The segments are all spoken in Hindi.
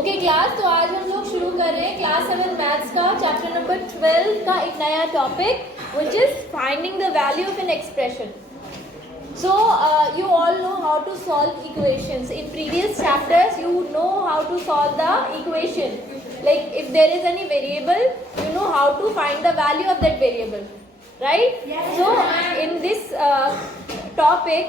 ओके क्लास, तो आज हम लोग शुरू कर रहे हैं क्लास 7 मैथ्स का चैप्टर नंबर 12 का एक नया topic which is finding the value of an expression. So you all know how to solve equations. In previous chapters you know how to solve the equation. Like if there is any variable, you know how to find the value of that variable, right? Yes. So in this topic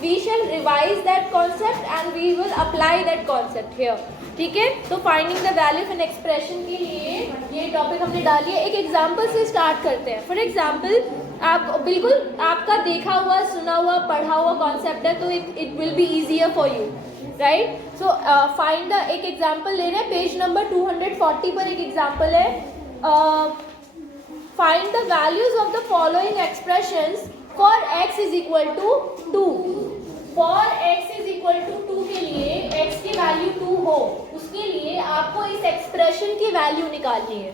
we shall revise that concept and we will apply that concept here. ठीक है, तो finding the value of an expression के लिए ये टॉपिक हमने डाली है. एक एग्जांपल से स्टार्ट करते हैं. फॉर एग्जांपल आप बिल्कुल आपका देखा हुआ, सुना हुआ, पढ़ा हुआ कॉन्सेप्ट है, तो it will be easier for you, right? So find the एक एग्जांपल ले रहे हैं. पेज नंबर 240 पर एक एग्जांपल है. Find the values of the following expressions for x is equal to 2. For x is equal to 2 के लिए x की वैल्यू 2 हो, उसके लिए आपको इस एक्सप्रेशन की वैल्यू निकालनी है.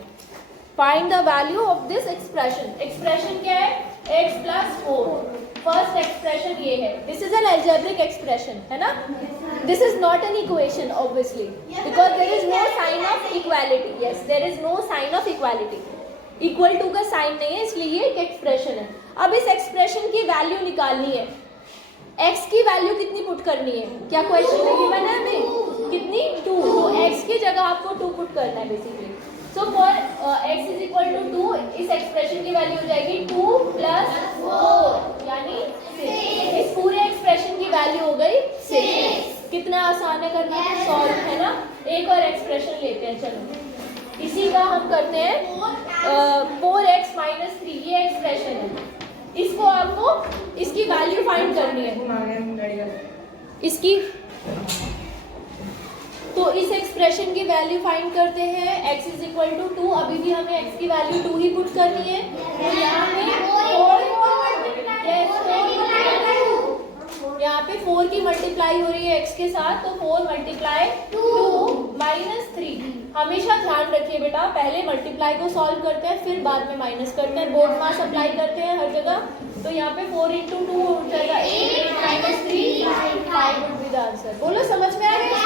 Find the value of this expression. Expression क्या है? x plus 4. फर्स्ट एक्सप्रेशन ये है. This is an algebraic expression, है ना? This is not an equation obviously because there is no sign of equality. Yes, there is no sign of equality. Equal to का साइन नहीं है, इसलिए ये एक एक्सप्रेशन है. अब इस एक्सप्रेशन की वैल्यू निकालनी है. x की वैल्यू कितनी पुट करनी है? क्या क्वेश्चन में गिवन है हमें? कितनी? 2. तो x की जगह आपको 2 पुट करना है basically. So for x is equal to 2, इस एक्सप्रेशन की वैल्यू हो जाएगी 2 प्लस 4 यानी 6. इस पूरे एक्सप्रेशन की वैल्यू हो गई 6. कितना आसान है करना, सॉल्व, है ना? एक और एक्सप्रेशन लेते हैं. चलो इसी का हम करते हैं 4x माइनस 3. ये एक्सप्रेशन है. इसको आपको इसकी वैल्यू फाइंड करनी है. इसकी तो इस एक्सप्रेशन की वैल्यू फाइंड करते हैं. x is equal to 2. अभी भी हमें x की वैल्यू 2 ही पुट करनी है. तो यहाँ पे 4 की मल्टीप्लाई हो रही है x के साथ, तो 4 मल्टीप्लाई 2 माइनस 3. हमेशा ध्यान रखिए बेटा, पहले मल्टीप्लाई को सॉल्व करते हैं फिर बाद में माइनस करते हैं. बोर्ड मास अप्लाई करते हैं हर जगह. तो यहाँ पे 4 इंटू 2 हो जाएगा 8 minus 3 5 would be the answer. बोलो समझ में आ गया?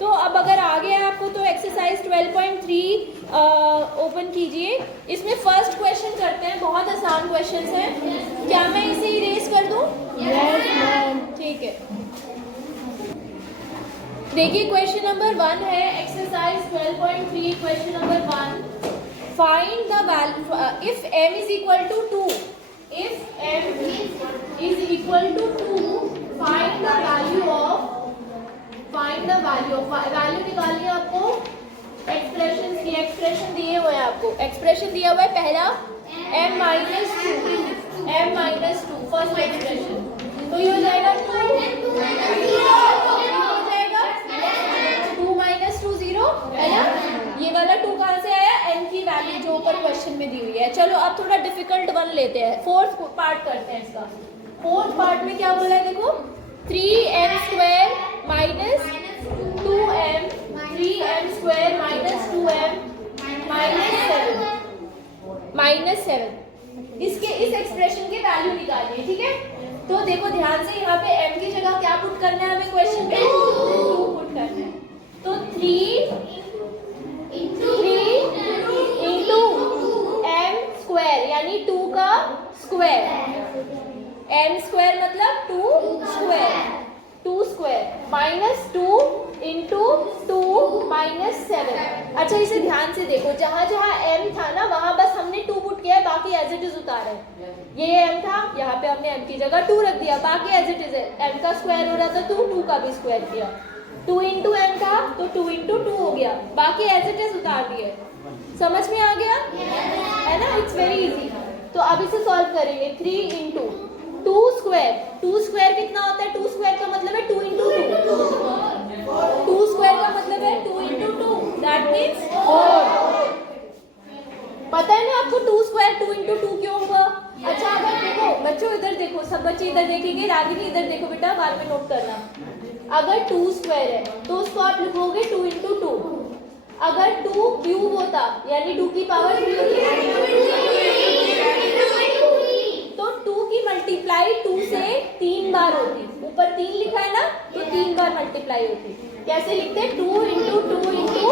तो अब अगर आ गया आपको तो एक्सरसाइज 12.3 ओपन कीजिए. इसमें फर्स्ट क्वेश्चन करते हैं. बहुत आसान क्वेश्चन है. क्या मैं इसे इरेज कर दूं? Yes ma'am. ठीक है, देखिए क्वेश्चन नंबर 1 है. Exercise 12.3 question number 1. Find the value if m is equal to 2. If m is equal to 2, find the value of value निकालिए आपको एक्सप्रेशन की. एक्सप्रेशन दिए हुए हैं आपको. एक्सप्रेशन दिया हुआ है पहला m माइनस 2 फर्स्ट एक्सप्रेशन. तो ये हो जाएगा 2 हो जाएगा 2 माइनस 2 0, है ना? ये वाला 2 कहाँ से आया? m की वैल्यू जो ऊपर क्वेश्चन में दी हुई है. चलो अब थोड़ा डिफिकल्ट वन लेते हैं. फोर्थ पार्ट करते हैं इसका. फोर्थ पार्ट में क्या बोला है देखो. 3m square minus 2m 3m square minus 2m minus 7. इसके इस एक्सप्रेशन के वैल्यू निकालिए. ठीक है, तो देखो ध्यान से, यहाँ पे m की जगह क्या पुट करना है हमें क्वेश्चन में? 2 पुट करना है. तो 3 इंटू m स्क्वायर यानी 2 का स्क्वायर. m स्क्वायर मतलब 2 स्क्वायर माइनस 2 इंटू 2 माइनस 7. अच्छा इसे ध्यान से देखो, जहाँ जहाँ m था ना वहाँ बस हमने 2 पुट किया है, बाकी एज इट इज उतारा है. ये m था, यहाँ पे हमने m की जगह 2 रख दिया, बाकी एज इट इज है. m का स्क्वायर हो रहा था तो 2 का भी स्क्वायर किया. 2 इंटू m था तो 2 इंटू 2 हो गया, बाकी एज इट इज उतार दिया. समझ में आ गया? है ना? It's very easy. तो अब इसे सॉल्व करेंगे. 3 इंटू 2 स्क्वायर कितना होता है? 2 स्क्वायर का मतलब है 2 इंटू 2 स्क्वायर का मतलब है 2 इंटू 2, दैट मीन्स 4. पता है ना आपको 2 स्क्वायर 2 इंटू 2 क्यों हुआ? अच्छा अगर देखो बच्चों, इधर देखो, सब बच्चे इधर देखेंगे, रागिनी इधर देखो बेटा, बाद में नोट करना. अगर 2 स्क्वायर है तो उसको आप लिखोगे 2 इंटू 2. अगर 2 क्यूब होता यानी 2 की पावर 3 होती तो 2 की मल्टीप्लाई 2 से 3 बार होती. ऊपर 3 लिखा है ना, तो 3 बार मल्टीप्लाई होती. कैसे लिखते हैं? 2 इंटू 2 इंटू,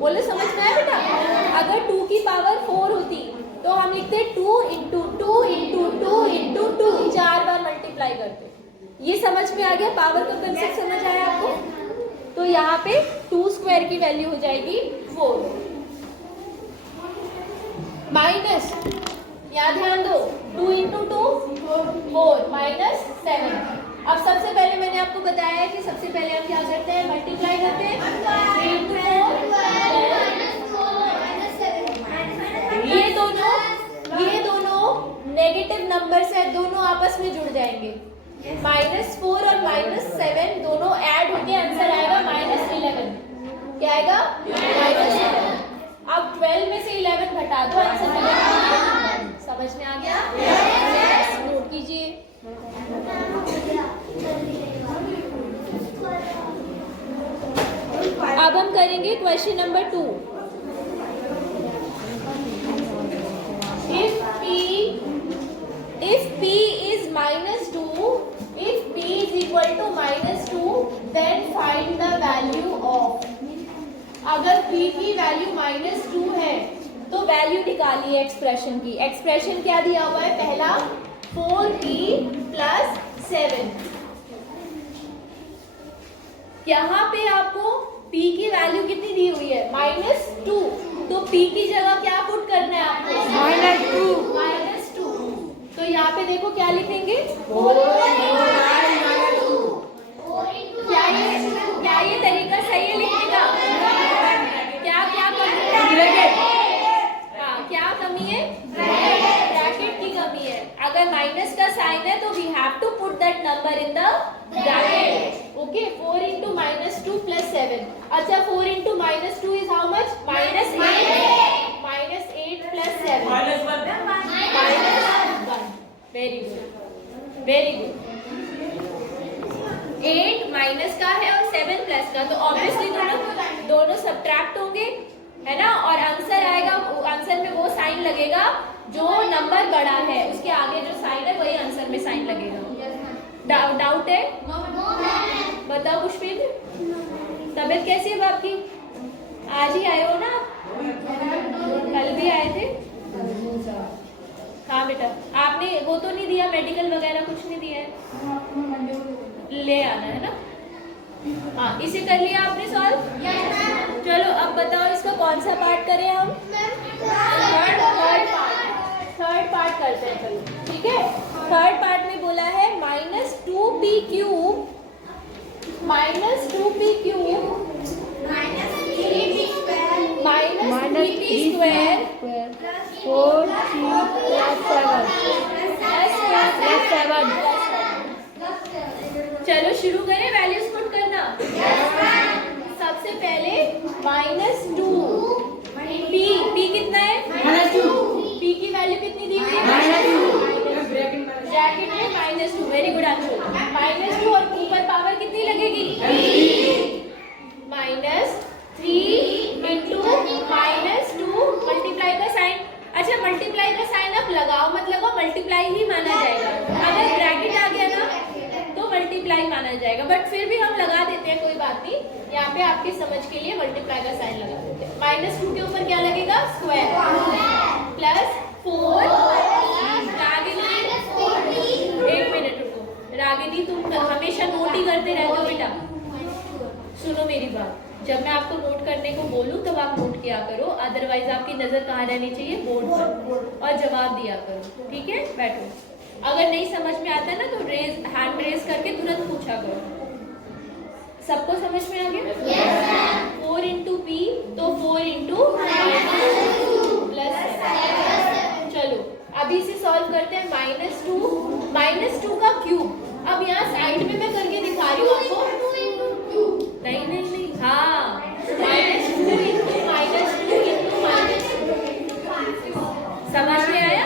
बोलो समझ में आया बेटा? अगर 2 की पावर 4 होती तो हम लिखते 2 इंटू 2 इंटू 2 इंटू 2, 4 बार मल्टीप्लाई करते। ये समझ में आ गया? पावर का कंसेप्ट समझ आया आपको? तो यहाँ पे 2 स्क्वायर की वैल्यू हो जाएगी 4 माइनस, यहाँ ध्यान दो, 2 इंटू 2 4 माइनस 7। अब सबसे पहले मैंने आपको बताया है कि सबसे पहले हम क्या करते हैं? मल्टीप्लाई करते हैं। 3 इंटू 4, ये दोनों नेगेटिव नंबर्स है, दोनों आपस में जुड़ जाएंगे। -4 और -7 दोनों ऐड होके आंसर आएगा -11। क्या आएगा? -11। अब 12 में से 11 घटा दो, आंसर मिलेगा। समझ में आ गया? नोट कीजिए। अब हम करेंगे question number 2। If P is -2, if P is equal to -2, then find the value of। अगर P की वैल्यू -2 है तो वैल्यू निकालिए एक्सप्रेशन की। एक्सप्रेशन क्या दिया हुआ है? पहला 4P + 7। यहाँ पे आपको P की वैल्यू कितनी दी हुई है? -2। तो P की जगह क्या पुट करना है आपको? -2। तो यहाँ पे देखो क्या लिखेंगे? क्या ये तरीका सही है लिखने का? क्या कमी है? हाँ, क्या कमी है? ब्रैकेट की कमी है। अगर माइनस का साइन है तो we have to put that number in the bracket. Okay, 4 into -2 + 7। अच्छा, 4 into -2 is how much? -8 + 7 -1। Very good, very good. 8 minus का है और 7 प्लस का, तो ऑब्वियसली दोनों सब्ट्रैक्ट होंगे, है ना? और आंसर आएगा, आंसर में वो साइन लगेगा जो नंबर बड़ा है, उसके आगे जो साइन है वही आंसर में साइन लगेगा। डाउट है? बताओ पुष्पिंद्र, तबीयत कैसी है आपकी? आज ही आए हो ना? कल भी आए थे? हाँ बेटा, आपने वो तो नहीं दिया, मेडिकल वगैरह कुछ नहीं दिया है? ले आना है ना? हाँ, इसे कर लिया आपने सॉल्व? चलो अब बताओ इसका कौन सा पार्ट करें हम? थर्ड पार्ट करते हैं। चलो ठीक है। थर्ड पार्ट में बोला है -2p cube -3p square 4p + 7। चलो शुरू करें वैल्यूज पुट करना। सबसे पहले -2 p कितना है? p की वैल्यू कितनी दी हुई है? ब्रैकेट में -2। Very good answer. -2 और ऊपर पावर कितनी लगेगी? -3 इंटू -2 मल्टीप्लाई का साइन। अच्छा, मल्टीप्लाई का साइन आप लगाओ मत लगाओ, मल्टीप्लाई ही माना जाएगा। अगर ब्रैकेट आ गया ना तो मल्टीप्लाई माना जाएगा, बट फिर भी हम लगा देते हैं, कोई बात नहीं। यहाँ पे आपकी समझ के लिए मल्टीप्लाई का साइन लगा देते हैं। -2 के ऊपर क्या लगेगा? स्क्वायर +4। रागिनी, एक मिनट रुको। रागिनी, तुम हमेशा नोट ही करते रहते हो बेटा। सुनो मेरी बात, जब मैं आपको नोट करने को बोलूँ तब आप नोट किया करो, अदरवाइज आपकी नजर कहाँ रहनी चाहिए? बोर्ड पर, और जवाब दिया करो। ठीक है, बैठो। अगर नहीं समझ में आता है ना तो हैंड रेज करके तुरंत पूछा करो। सबको समझ में आ गया? 4 इंटू पी तो 4 इंटू +7। चलो अभी इसे सॉल्व करते हैं। -2 का क्यूब। अब यहाँ साइड में मैं करके दिखा रही हूँ आपको। नहीं, हाँ, -2 इंटू -2 इंटू समझ में आया?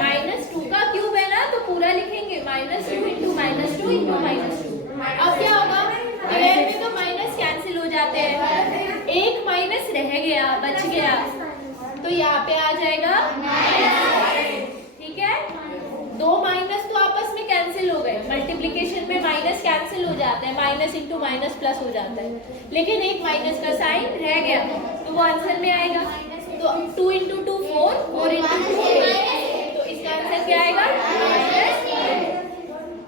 -2 का क्यूब है ना, तो पूरा लिखेंगे -2 इंटू -2 इंटू -2। अब क्या होगा? स्क्वायर में तो माइनस कैंसिल हो जाते हैं, एक माइनस रह गया, बच गया, तो यहाँ पे आ जाएगा। ठीक है, 2 माइनस तो आपस में कैंसिल कैंसिल हो गए, मल्टीप्लिकेशन में माइनस कैंसिल हो जाता है, माइनस इंटू माइनस प्लस हो जाता है, लेकिन एक माइनस का साइन रह गया तो वो आंसर में आएगा। तो 2 इंटू 2 4, 4 इंटू 2 8, तो इसका आंसर क्या आएगा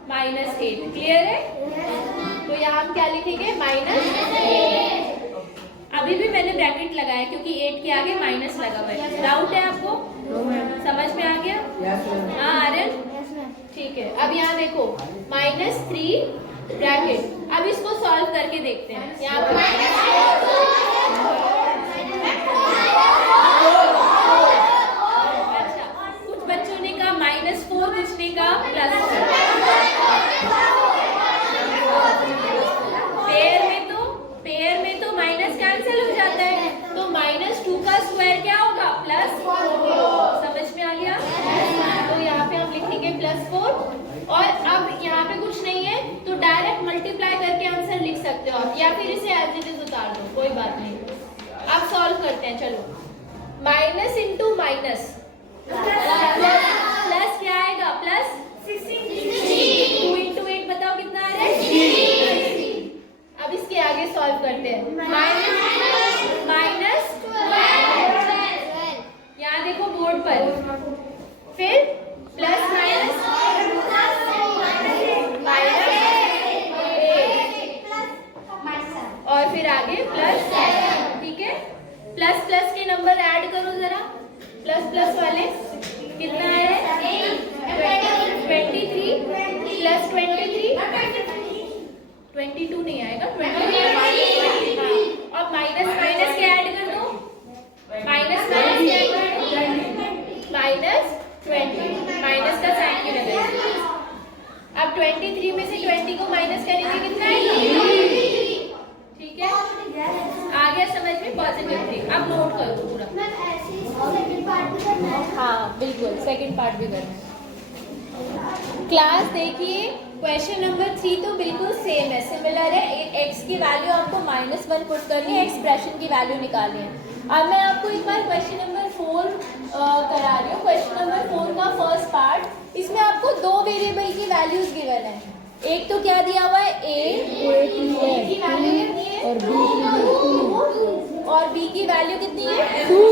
-8। क्लियर है? तो यहाँ हम क्या लिखेंगे -8। अभी भी मैंने ब्रैकेट लगाया क्योंकि 8 के आगे माइनस लगा हुआ है। डाउट है आपको? समझ में आ गया? हाँ आर्यन, ठीक है। अब यहाँ देखो -3 ब्रैकेट, अब इसको सॉल्व करके देखते हैं। यहाँ पर अच्छा, कुछ बच्चों ने कहा -4, कुछ ने कहा +4। पेयर में तो माइनस कैंसिल हो जाता है, तो -2 का स्क्वायर क्या होगा +4। समझ में आ गया? तो यहाँ पे हम लिखेंगे +4, और अब यहाँ पे कुछ नहीं है तो डायरेक्ट मल्टीप्लाई करके आंसर लिख सकते हो आप, या फिर इसे एज इट इज उतार दो, कोई बात नहीं। अब सॉल्व करते हैं, चलो। माइनस इंटू माइनस प्लस क्या आएगा +16। 2 इंटू 8 बताओ कितना आ रहा है? अब इसके आगे सॉल्व करते हैं। माइनस यहाँ देखो बोर्ड पर, फिर प्लस माइनस और फिर आगे प्लस। ठीक है, प्लस प्लस के नंबर ऐड करो जरा, प्लस प्लस वाले कितना है? 23 प्लस 22 नहीं आएगा, 23। और माइनस माइनस के ऐड कर दो, माइनस -20, माइनस का साइन भी लगाएंगे। अब 23 में से 20 को माइनस करेंगे, कितना आएगा? ठीक है, आ गया समझ में? पॉजिटिव 3। अब नोट कर दो पूरा। हाँ बिल्कुल, सेकंड पार्ट भी करना है। क्लास देखिए, क्वेश्चन नंबर 3 तो बिल्कुल सेम है, सिमिलर है। x की वैल्यू आपको -1 पुट करनी है, एक्सप्रेशन की वैल्यू निकालनी है। अब मैं आपको एक बार क्वेश्चन नंबर 4 करा रही हूँ। क्वेश्चन नंबर 4 का फर्स्ट पार्ट, इसमें आपको 2 वेरिएबल की वैल्यूज गिवन है। एक तो क्या दिया हुआ है a की वैल्यू कितनी है और b की वैल्यू कितनी है 2,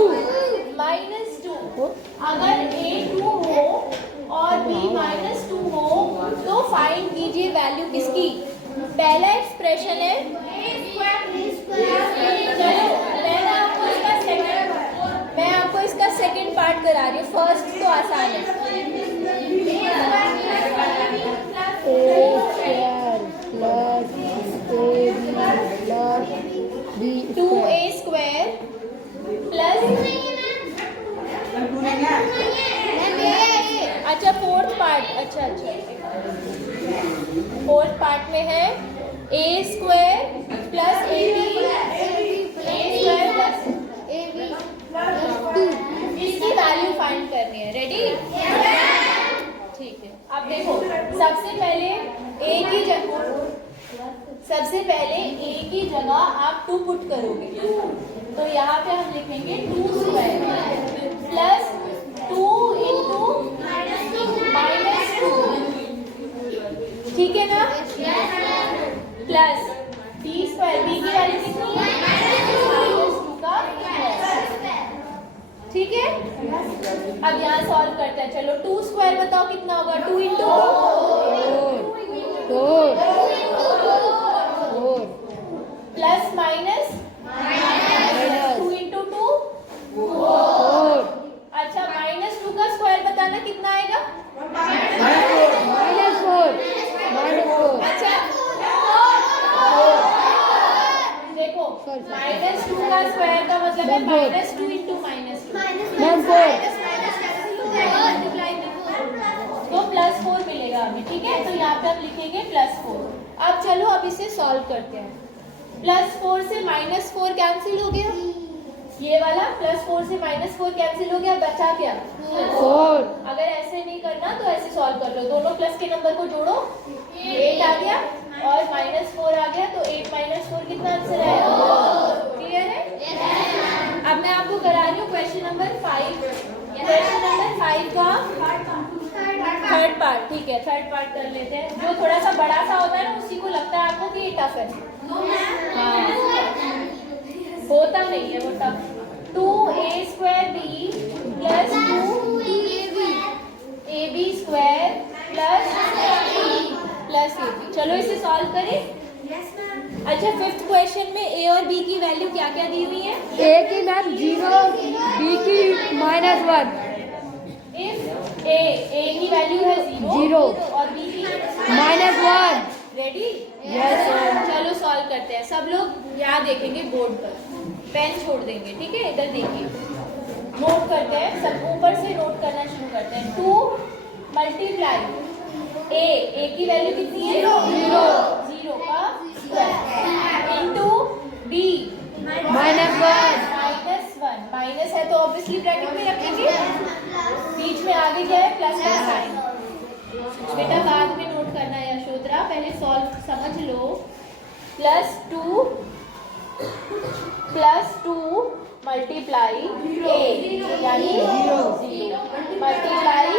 -2। अगर a 2 हो और b -2 हो तो फाइंड कीजिए वैल्यू किसकी। पहला एक्सप्रेशन है, चलो मैं आपको इसका सेकंड पार्ट करा रही हूँ। फर्स्ट तो आसान है, 2a² प्लस, अच्छा फोर्थ पार्ट, अच्छा फोर्थ पार्ट में है a² प्लस a² प्लस इसकी वैल्यू फाइंड करनी है। रेडी? ठीक है, अब देखो सबसे पहले a की जगह आप 2 पुट करोगे, तो यहाँ पे हम लिखेंगे 2² प्लस 2 इंटू -2, ठीक है ना? प्लस b² b की वैल्यू कितनी है? -2 का स्क्वायर। ठीक है, अब यहाँ सॉल्व करते हैं। चलो 2² बताओ कितना होगा? 2 इंटू 4 प्लस माइनस 2 इंटू 2 4। अच्छा, -2 का स्क्वायर बताना कितना आएगा? -4। अच्छा देखो, -2 का स्क्वायर का मतलब है -2 इंटू -2 तो +4 मिलेगा हमें। ठीक है, तो यहाँ पे हम लिखेंगे +4। अब चलो अब इसे सॉल्व करते हैं। +4 से -4 कैंसिल हो गया, ये वाला +4 से -4 कैंसिल हो गया, बचा क्या 4। अगर ऐसे नहीं करना तो ऐसे सॉल्व कर लो, दोनों प्लस के नंबर को जोड़ो, 8 आ गया और -4 आ गया, तो 8 - 4 कितना आंसर आएगा? क्लियर है? अब मैं आपको करा रही हूँ क्वेश्चन नंबर 5। क्वेश्चन नंबर 5 का थर्ड पार्ट, ठीक है, थर्ड पार्ट कर लेते हैं। जो थोड़ा सा बड़ा सा होता है ना, उसी को लगता है आपको कि ये टफ है। हाँ, होता नहीं है वो tough. 2a² b plus 2ab² plus ab। चलो इसे सॉल्व करें। अच्छा, फिफ्थ क्वेश्चन में a और b की वैल्यू क्या क्या दी हुई है? a की मैम 0, b की -1। If a की वैल्यू है 0 और b की -1। रेडी? Yes, sir. चलो सॉल्व करते हैं। सब लोग यहाँ देखेंगे बोर्ड पर, पेन छोड़ देंगे, ठीक है? इधर देखिए, नोट करते हैं, सब ऊपर से नोट करना शुरू करते हैं। 2 मल्टीप्लाई a की वैल्यू कितनी है? 0 का स्क्वायर इनटू b -1। माइनस है तो ऑब्वियसली ब्रैकेट में रखेंगे। बीच में आगे क्या है? प्लस का साइन। बेटा बाद में नोट करना है यशोधरा, पहले सॉल्व समझ लो। प्लस टू मल्टीप्लाई a यानी 0 मल्टीप्लाई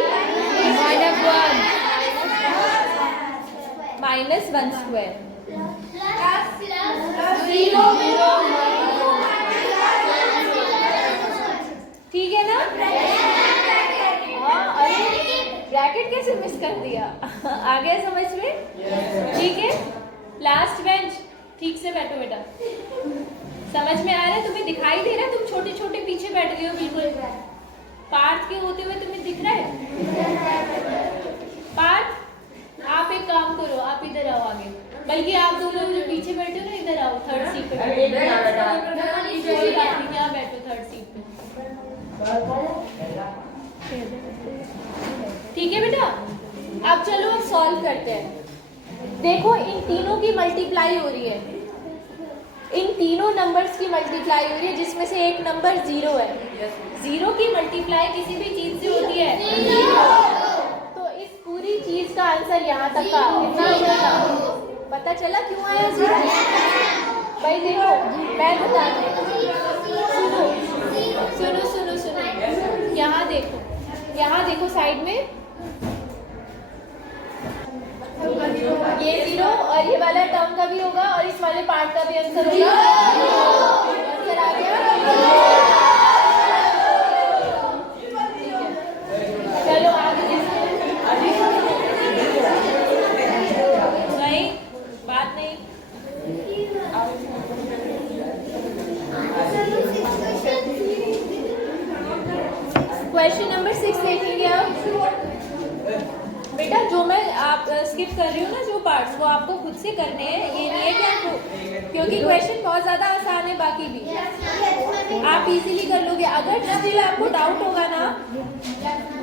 -1 स्क्वायर ठीक है ना? हाँ, अरे ब्रैकेट कैसे मिस कर दिया? आ गया समझ में? ठीक है, लास्ट बेंच, ठीक से बैठो बेटा। समझ में आ रहा है? तुम्हें दिखाई दे रहा है? तुम छोटे छोटे पीछे बैठ गए हो बिल्कुल। पार्थ के होते हुए तुम्हें दिख रहा है? पार्थ, आप एक काम करो, आप इधर आओ आगे, बल्कि आप दोनों जो पीछे बैठे हो ना, इधर आओ, थर्ड सीट पे बैठो। यहाँ बैठो थर्ड सीट पे। ठीक है बेटा, अब चलो अब सॉल्व करते हैं। देखो, इन तीनों की मल्टीप्लाई हो रही है, इन तीनों नंबर्स की मल्टीप्लाई हो रही है, जिसमें से एक नंबर 0 है। 0 की मल्टीप्लाई किसी भी चीज से होती है 0। तो इस पूरी चीज का आंसर यहाँ तक का कितना होगा? पता चला क्यों आया 0? भाई देखो, मैं बता रही हूँ, सुनो, यहाँ देखो साइड में, ये 0 और ये वाला टर्म का भी होगा और इस वाले पार्ट का भी आंसर होगा। आंसर आ गया? चलो आगे नहीं, बात नहीं। क्वेश्चन नंबर 6 देखेंगे अब। बेटा जो मैं आप स्किप कर रही हूँ ना, जो पार्ट्स, वो आपको खुद से करने हैं, ये नहीं है कि आपको, क्योंकि क्वेश्चन बहुत ज़्यादा आसान है, बाकी भी आप इजीली कर लोगे। अगर स्टिल आपको डाउट होगा ना,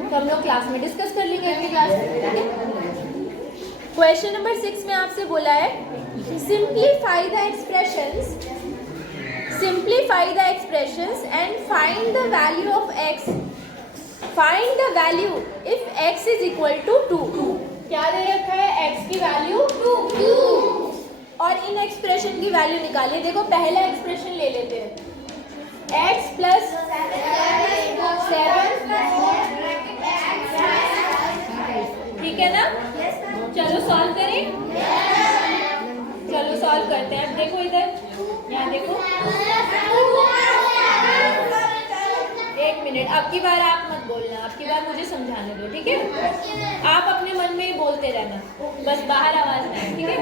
तो हम लोग क्लास में डिस्कस कर लेंगे अगली क्लास में। क्वेश्चन नंबर 6 में आपसे बोला है, simplify the expressions and find the value of x। Find the value if x is equal to 2। क्या दे रखा है? x की वैल्यू 2 और इन एक्सप्रेशन की वैल्यू निकालिए। देखो, पहला एक्सप्रेशन ले लेते हैं, x प्लस 7, ठीक है ना? चलो सॉल्व करें। चलो सॉल्व करते हैं। अब देखो इधर, यहाँ देखो, एक मिनट, अब की बार आप मत बोलना, अब की बार मुझे समझाने दो, ठीक है? आप अपने मन में ही बोलते रहना, बस बाहर आवाज नहीं, ठीक है?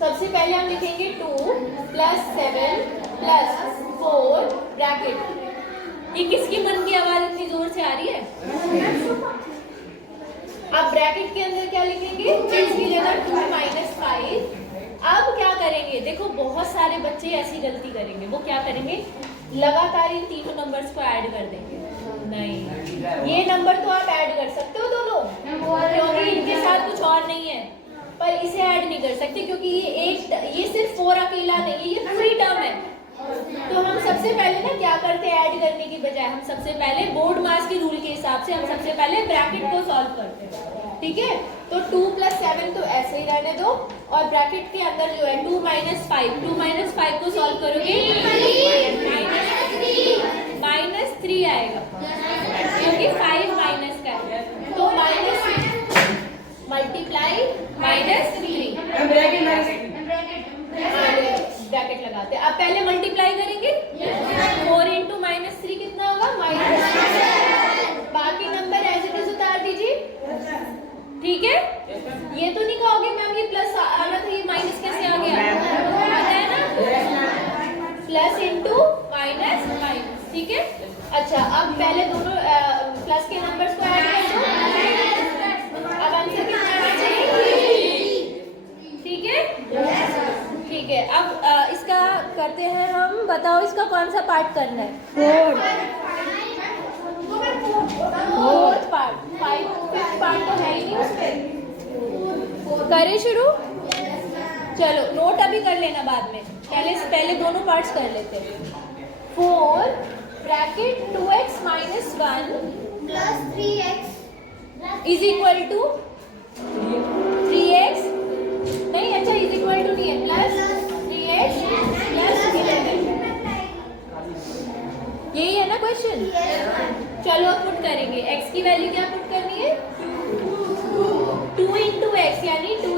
सबसे पहले हम लिखेंगे 2 प्लस 7 प्लस 4 ब्रैकेट। ये किसकी मन की आवाज इतनी जोर से आ रही है? अब ब्रैकेट के अंदर क्या लिखेंगे? इसकी जगह 2 - 5। अब क्या करेंगे? देखो, बहुत सारे बच्चे ऐसी गलती करेंगे। वो क्या करेंगे? लगातार इन तीनों नंबर्स को ऐड कर देंगे। नहीं, ये नंबर तो आप ऐड कर सकते हो दोनों, क्योंकि इनके साथ कुछ और नहीं है, पर इसे ऐड नहीं कर सकते क्योंकि ये सिर्फ 4 अकेला नहीं है, ये पूरी टर्म है। तो हम सबसे पहले ना क्या करते हैं? ऐड करने की बजाय हम सबसे पहले बोर्ड मास के रूल के हिसाब से हम सबसे पहले ब्रैकेट को सॉल्व करते हैं, ठीक है? तो 2 + 7 तो ऐसे ही रहने दो, और ब्रैकेट के अंदर जो है 2 - 5 को सॉल्व करोगे -3 आएगा, क्योंकि 5 माइनस का है, तो -6 मल्टीप्लाई -3 ब्रैकेट लगाते हैं। अब पहले मल्टीप्लाई करेंगे 4 इंटू -3 कितना होगा -7। बाकी नंबर एज इट इज उतार दीजिए, ठीक है। ये तो नहीं कहोगे मैम ये प्लस आना था, ये माइनस कैसे आ गया, आता है ना, प्लस इंटू माइनस माइनस, ठीक है। अच्छा अब पहले दोनों प्लस के नंबर्स को ऐड कर दो। अब आंसर कितना आना चाहिए, ठीक है, ठीक है। अब इसका करते हैं हम, बताओ इसका कौन सा पार्ट करना है, फोर्थ पार्ट, फिफ्थ पार्ट तो है ही नहीं उसमें। करें शुरू, चलो नोट अभी कर लेना बाद में, पहले दोनों पार्ट्स कर लेते हैं। 4 bracket 2x -1 plus 3x is equal to 3x, नहीं अच्छा इज इक्वल टू नहीं है, प्लस 3x प्लस 11, यही है ना क्वेश्चन। चलो अब पुट करेंगे, x की वैल्यू क्या पुट करनी है, 2 इंटू एक्स यानी 2